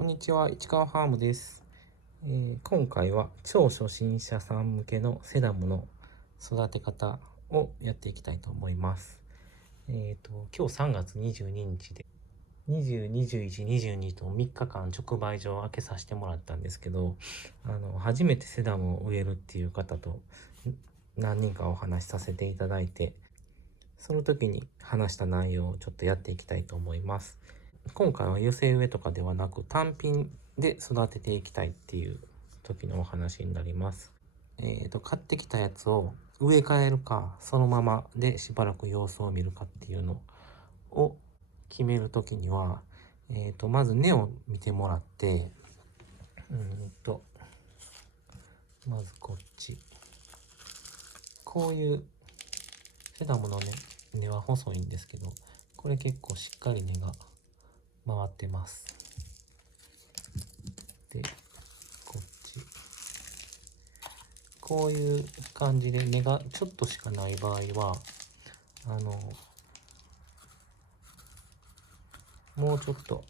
こんにちは、市川ファームです。今回は超初心者さん向けのセダムの育て方をやっていきたいと思います。今日3月22日で20、21、22と3日間直売所を開けさせてもらったんですけど、初めてセダムを植えるっていう方と何人かお話しさせていただいて、その時に話した内容をちょっとやっていきたいと思います。今回は寄せ植えとかではなく単品で育てていきたいっていう時のお話になります。買ってきたやつを植え替えるかそのままでしばらく様子を見るかっていうのを決める時には、まず根を見てもらって、まずこっちこういうセダムの根は細いんですけど、これ結構しっかり根が回ってます。でこっちこういう感じで根がちょっとしかない場合はもうちょっと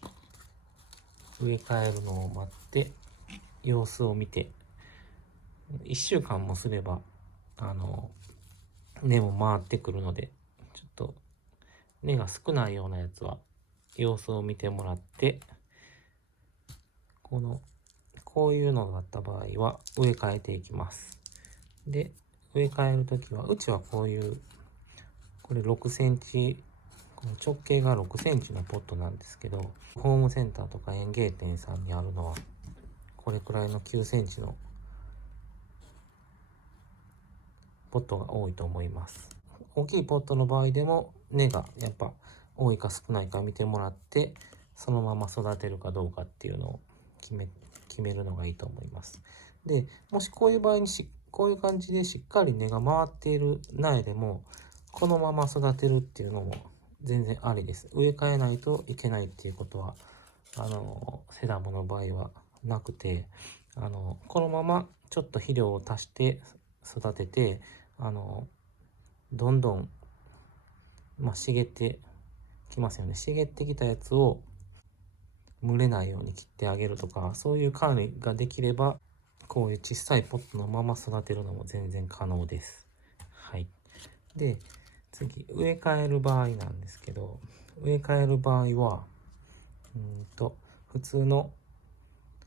植え替えるのを待って様子を見て1週間もすれば根も回ってくるので、ちょっと根が少ないようなやつは様子を見てもらって、こういうのだった場合は植え替えていきます。で植え替える時はうちはこれ6センチ、この直径が6センチのポットなんですけど、ホームセンターとか園芸店さんにあるのはこれくらいの9センチのポットが多いと思います。大きいポットの場合でも根がやっぱ多いか少ないか見てもらって、そのまま育てるかどうかっていうのを決めるのがいいと思います。でもしこういう場合にこういう感じでしっかり根が回っている苗でもこのまま育てるっていうのも全然ありです。植え替えないといけないっていうことはセダムの場合はなくて、このままちょっと肥料を足して育ててどんどん、茂ってきますよね。茂ってきたやつを蒸れないように切ってあげるとか、そういう管理ができればこういう小さいポットのまま育てるのも全然可能です。はい。で次植え替える場合なんですけど、植え替える場合は普通の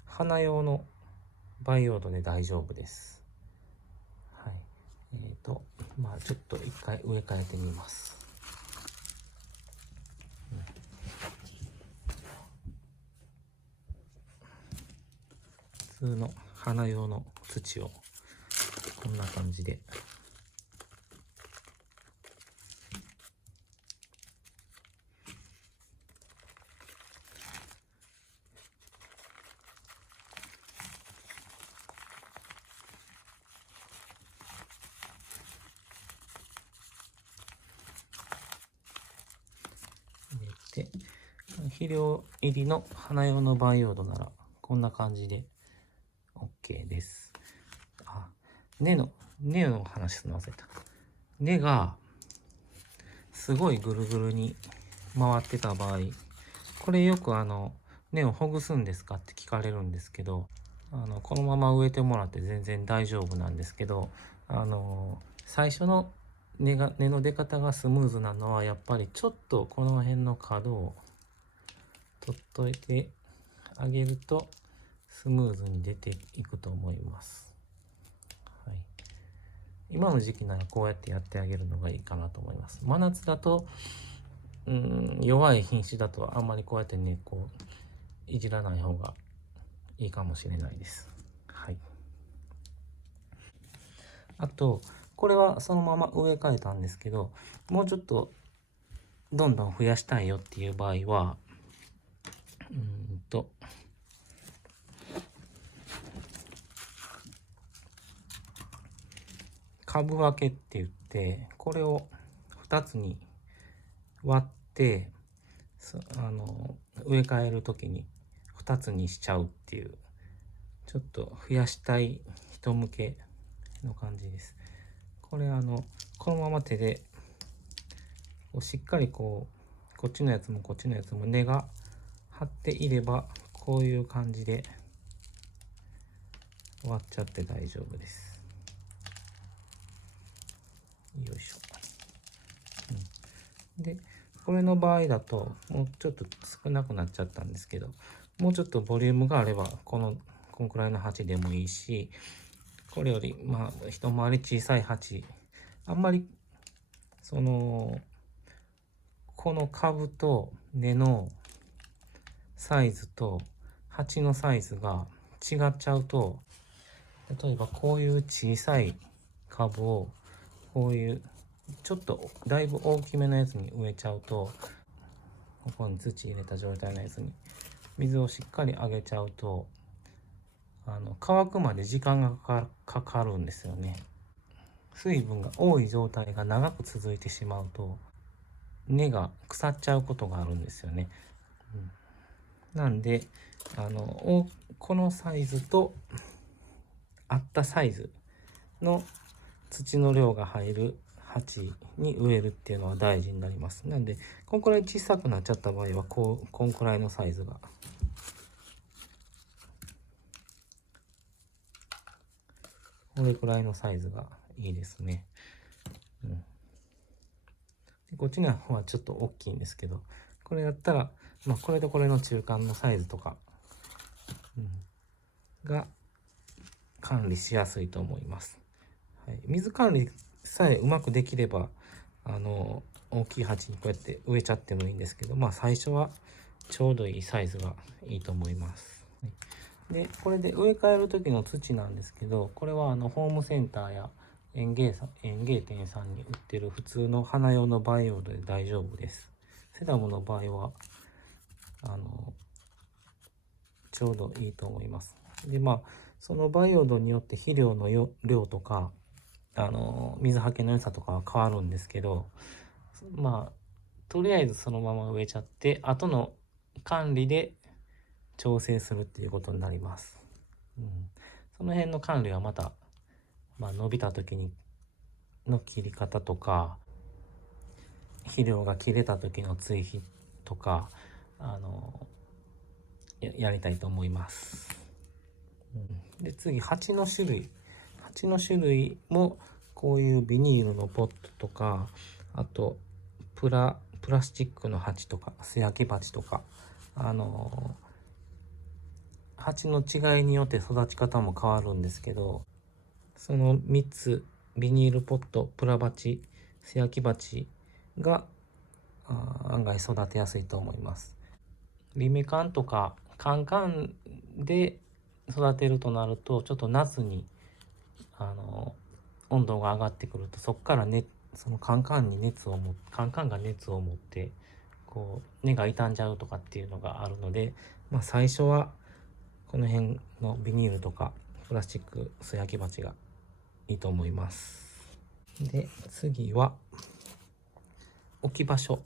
花用の培養土で大丈夫です。はい。ちょっと一回植え替えてみます。普通の花用の土をこんな感じで入れて、肥料入りの花用の培養土ならこんな感じで OK です。根の話すの忘れた。根がすごいぐるぐるに回ってた場合、これよく根をほぐすんですかって聞かれるんですけど、このまま植えてもらって全然大丈夫なんですけど、最初の根の出方がスムーズなのはやっぱりちょっとこの辺の角を取っといてあげるとスムーズに出ていくと思います。はい、今の時期ならこうやってやってあげるのがいいかなと思います。真夏だと弱い品種だとあんまりこうやってねいじらない方がいいかもしれないです。はい。あとこれはそのまま植え替えたんですけど、もうちょっとどんどん増やしたいよっていう場合は株分けって言って、これを2つに割って植え替える時に2つにしちゃうっていう、ちょっと増やしたい人向けの感じです。これこのまま手でしっかりこっちのやつもこっちのやつも根が張っていればこういう感じで割っちゃって大丈夫です。よいしょ。でこれの場合だともうちょっと少なくなっちゃったんですけど、もうちょっとボリュームがあればこんくらいの鉢でもいいし、これより一回り小さい鉢、あんまりこの株と根のサイズと鉢のサイズが違っちゃうと、例えばこういう小さい株をこういうちょっとだいぶ大きめのやつに植えちゃうと、ここに土入れた状態のやつに水をしっかりあげちゃうと、乾くまで時間がかかるんですよね。水分が多い状態が長く続いてしまうと根が腐っちゃうことがあるんですよね。なんでこのサイズと合ったサイズの土の量が入る鉢に植えるっていうのは大事になります。なんでこんくらい小さくなっちゃった場合はこんくらいのサイズが、これくらいのサイズがいいですね。でこっちの方はちょっと大きいんですけど、これだったら、これとこれの中間のサイズとか、が管理しやすいと思います。はい、水管理さえうまくできれば大きい鉢にこうやって植えちゃってもいいんですけど、最初はちょうどいいサイズがいいと思います。でこれで植え替える時の土なんですけど、これはホームセンターや園芸店さんに売ってる普通の花用の培養土で大丈夫です。セダムの場合はちょうどいいと思います。でその培養土によって肥料の量とか水はけの良さとかは変わるんですけど、とりあえずそのまま植えちゃって後の管理で調整するっていうことになります。その辺の管理はまた、伸びた時の切り方とか、肥料が切れた時の追肥とかやりたいと思います。で次鉢の種類もこういうビニールのポットとか、あとプラスチックの鉢とか素焼き鉢とか、鉢の違いによって育ち方も変わるんですけど、その3つ、ビニールポット、プラ鉢、素焼き鉢が案外育てやすいと思います。リメカンとかカンカンで育てるとなると、ちょっと夏に温度が上がってくると、そこからそのカンカンが熱を持ってこう根が傷んじゃうとかっていうのがあるので、最初はこの辺のビニールとかプラスチック素焼き鉢がいいと思います。で次は置き場所、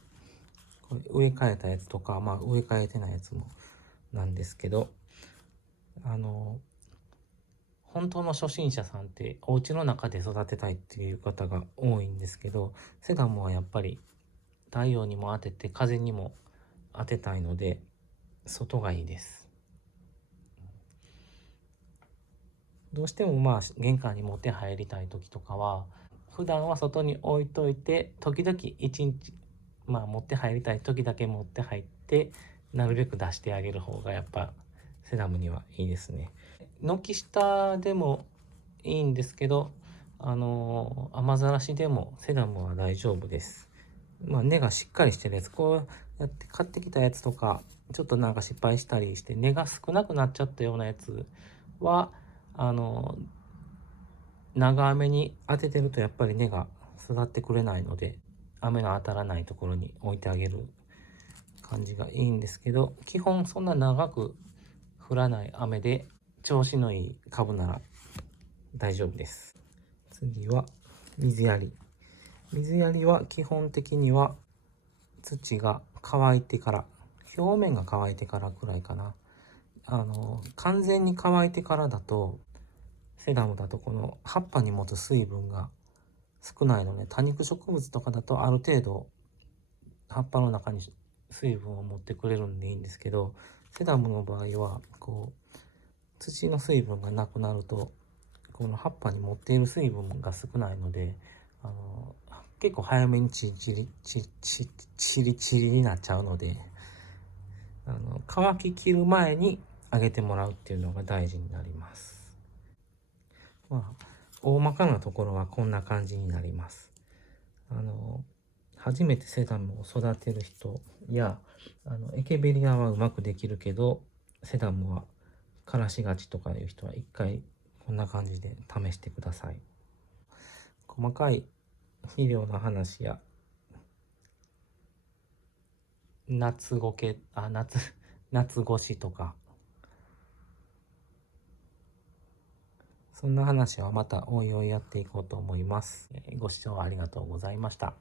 これ植え替えたやつとか、植え替えてないやつもなんですけど、本当の初心者さんってお家の中で育てたいっていう方が多いんですけど、セダムはやっぱり太陽にも当てて風にも当てたいので外がいいです。どうしても玄関に持って入りたい時とかは普段は外に置いといて、時々一日持って入りたい時だけ持って入ってなるべく出してあげる方がやっぱセダムにはいいですね。軒下でもいいんですけど、雨ざらしでもセダムは大丈夫です。根がしっかりしてるやつ、こうやって買ってきたやつとかちょっと失敗したりして根が少なくなっちゃったようなやつは長雨に当ててるとやっぱり根が育ってくれないので、雨の当たらないところに置いてあげる感じがいいんですけど、基本そんな長く降らない雨で調子のいい株なら大丈夫です。次は水やり。水やりは基本的には土が乾いてから、表面が乾いてからくらいかな。完全に乾いてからだと、セダムだとこの葉っぱに持つ水分が少ないので、多肉植物とかだとある程度葉っぱの中に水分を持ってくれるんでいいんですけど、セダムの場合は、こう、土の水分がなくなると、この葉っぱに持っている水分が少ないので、結構早めにチリチリになっちゃうので、乾ききる前にあげてもらうっていうのが大事になります。まあ、大まかなところはこんな感じになります。初めてセダムを育てる人や、エケベリアはうまくできるけど、セダムは枯らしがちとかいう人は一回こんな感じで試してください。細かい肥料の話や夏越しとか、そんな話はまたおいおいやっていこうと思います。ご視聴ありがとうございました。